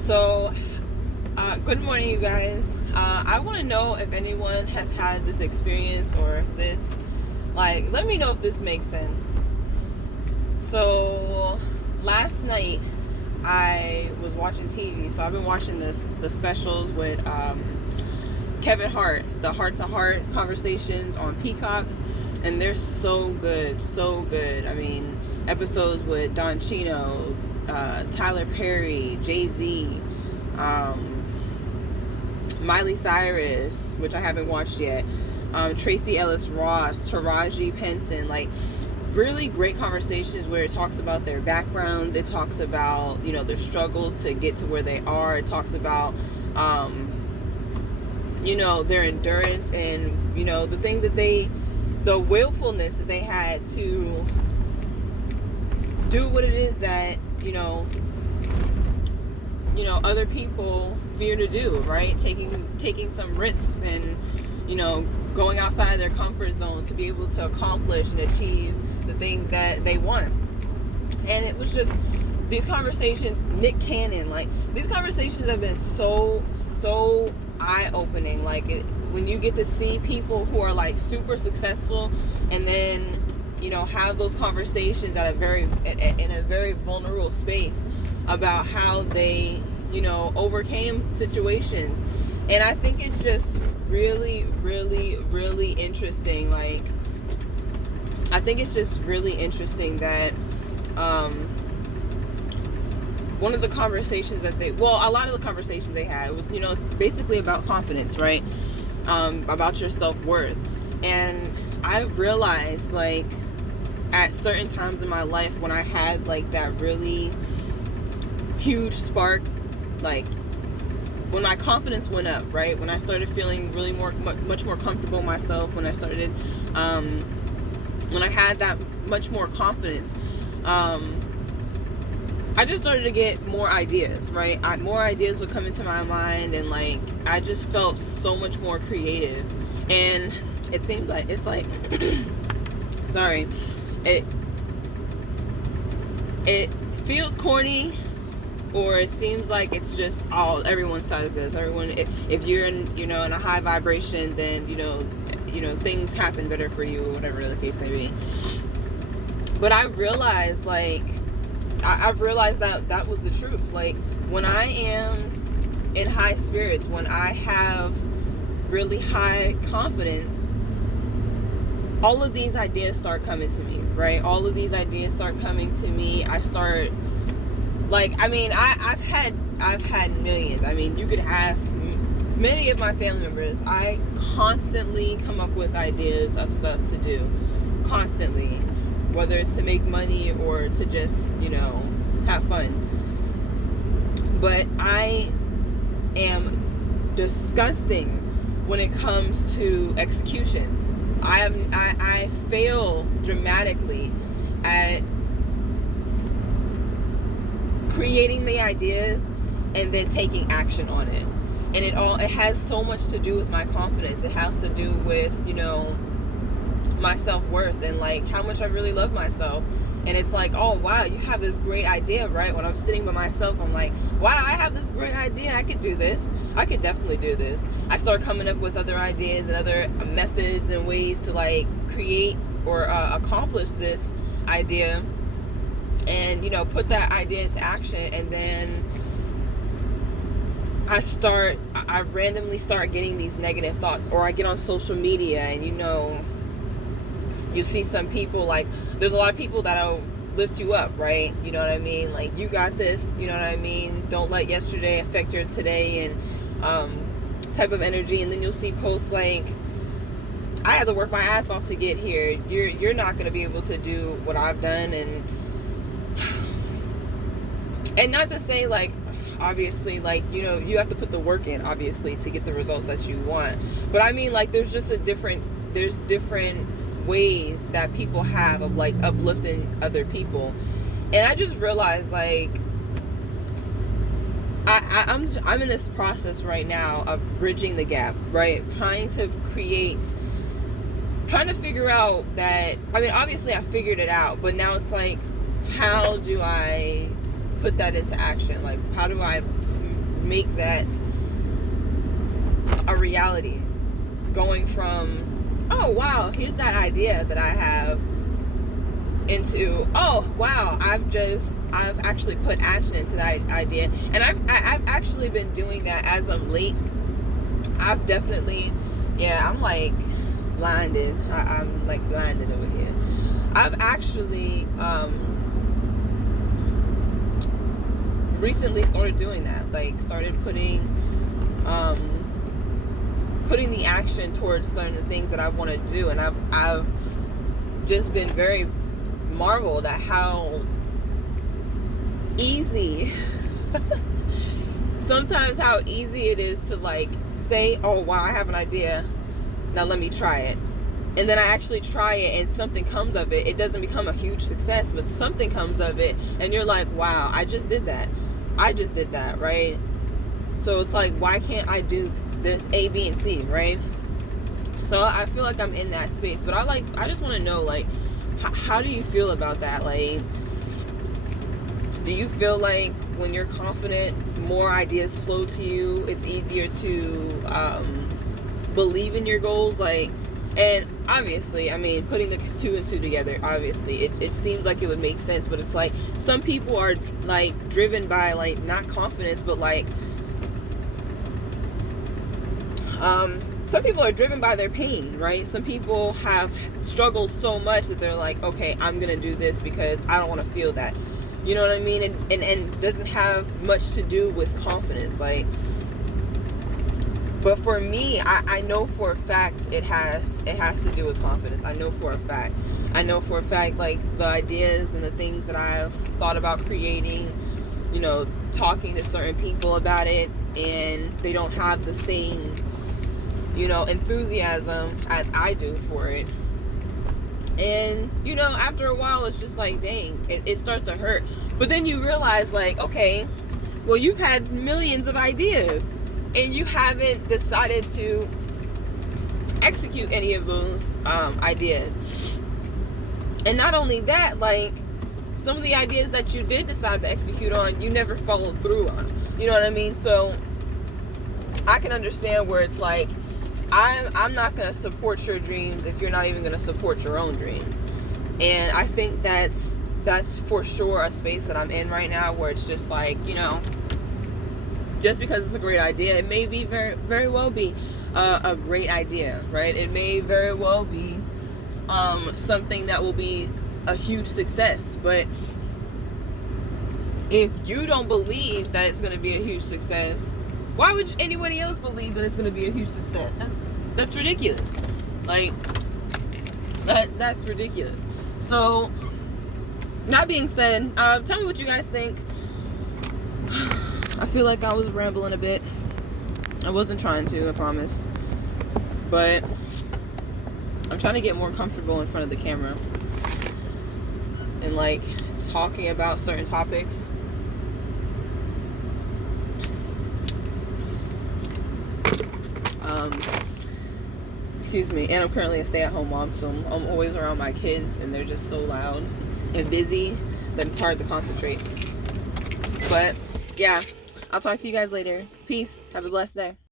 So, good morning, you guys. I want to know if anyone has had this experience or if this, let me know if this makes sense. So, last night I was watching TV. So, I've been watching the specials with Kevin Hart, the Heart to Heart conversations on Peacock, and they're so good, so good. I mean, episodes with Don Chino, Tyler Perry, Jay-Z, Miley Cyrus, which I haven't watched yet, Tracy Ellis Ross, Taraji Penson, really great conversations where it talks about their backgrounds, it talks about, their struggles to get to where they are, it talks about, their endurance and, the things that the willfulness that they had to do what it is that, other people fear to do, right? Taking some risks and, going outside of their comfort zone to be able to accomplish and achieve the things that they want. And it was just these conversations, Nick Cannon, these conversations have been so eye-opening. When you get to see people who are super successful and then have those conversations in a very vulnerable space about how they overcame situations. And I think it's just really, really, really interesting. I think it's just really interesting that one of the conversations that a lot of the conversations they had was, it's basically about confidence, right? About your self-worth. And I realized, at certain times in my life when I had, that really huge spark, when my confidence went up, right? When I started feeling really much more comfortable in myself, when I started, when I had that much more confidence, I just started to get more ideas, right? More ideas would come into my mind, and I just felt so much more creative. And it seems sorry, it feels corny, or it seems like it's just everyone says this. Everyone, if you're in in a high vibration, then things happen better for you, or whatever the case may be. But I realized I've realized that was the truth. When I am in high spirits, when I have really high confidence, all of these ideas start coming to me, right? All of these ideas start coming to me. I start, I've had millions. I mean, you could ask many of my family members. I constantly come up with ideas of stuff to do, constantly, whether it's to make money or to just, have fun. But I am disgusting when it comes to execution. I fail dramatically at creating the ideas and then taking action on it. And it has so much to do with my confidence. It has to do with, my self-worth and how much I really love myself. And it's oh wow, you have this great idea, right? When I'm sitting by myself, I'm wow, I have this great idea. I could do this. I could definitely do this. I start coming up with other ideas and other methods and ways to create or accomplish this idea, and put that idea into action. And then I randomly start getting these negative thoughts, or I get on social media and you see some people, there's a lot of people that'll lift you up, right? You know what I mean? You got this, you know what I mean? Don't let yesterday affect your today, and type of energy. And then you'll see posts I had to work my ass off to get here. You're not going to be able to do what I've done. And not to say obviously you have to put the work in, obviously, to get the results that you want. But I mean, there's just there's different ways that people have of uplifting other people. And I just realized I'm in this process right now of bridging the gap, right? Trying to figure out that, obviously I figured it out, but now it's how do I put that into action? How do I make that a reality. Going from, oh wow, here's that idea that I have, into, oh wow, I've actually put action into that idea. And I've actually been doing that as of late. I've definitely, I'm like blinded. I'm like blinded over here. I've actually recently started doing that. Like, started putting the action towards certain things that I want to do, and I've just been very marveled at how easy sometimes how easy it is to like say, oh wow, I have an idea, now let me try it. And then I actually try it and something comes of it. It doesn't become a huge success, but something comes of it, and you're like, wow, I just did that, right? So it's like, why can't I do this A, B, and C, right? So I feel like I'm in that space. But I just want to know, like, how do you feel about that? Like, do you feel like when you're confident, more ideas flow to you? It's easier to believe in your goals? Like, and obviously, I mean, putting the two and two together, obviously, it seems like it would make sense. But it's like, some people are like driven by, like, not confidence, but like, some people are driven by their pain, right? Some people have struggled so much that they're like, okay, I'm gonna do this because I don't want to feel that. You know what I mean? And doesn't have much to do with confidence. Like, but for me, I know for a fact it has to do with confidence. I know for a fact, like, the ideas and the things that I've thought about creating, you know, talking to certain people about it, and they don't have the same, you know, enthusiasm as I do for it. And, you know, after a while, it's just like, dang, it starts to hurt. But then you realize, like, okay, well, you've had millions of ideas, and you haven't decided to execute any of those ideas. And not only that, like, some of the ideas that you did decide to execute on, you never followed through on. You know what I mean? So I can understand where it's like, I'm not going to support your dreams if you're not even going to support your own dreams. And I think that's for sure a space that I'm in right now, where it's just like, you know, just because it's a great idea, it may be very, very well be a great idea, right? It may very well be something that will be a huge success. But if you don't believe that it's going to be a huge success, why would anybody else believe that it's going to be a huge success? That's ridiculous. Like, that's ridiculous. So, that being said, tell me what you guys think. I feel like I was rambling a bit. I wasn't trying to, I promise. But I'm trying to get more comfortable in front of the camera and, like, talking about certain topics. Excuse me. And I'm currently a stay-at-home mom, so I'm always around my kids, and they're just so loud and busy that it's hard to concentrate. But yeah, I'll talk to you guys later. Peace. Have a blessed day.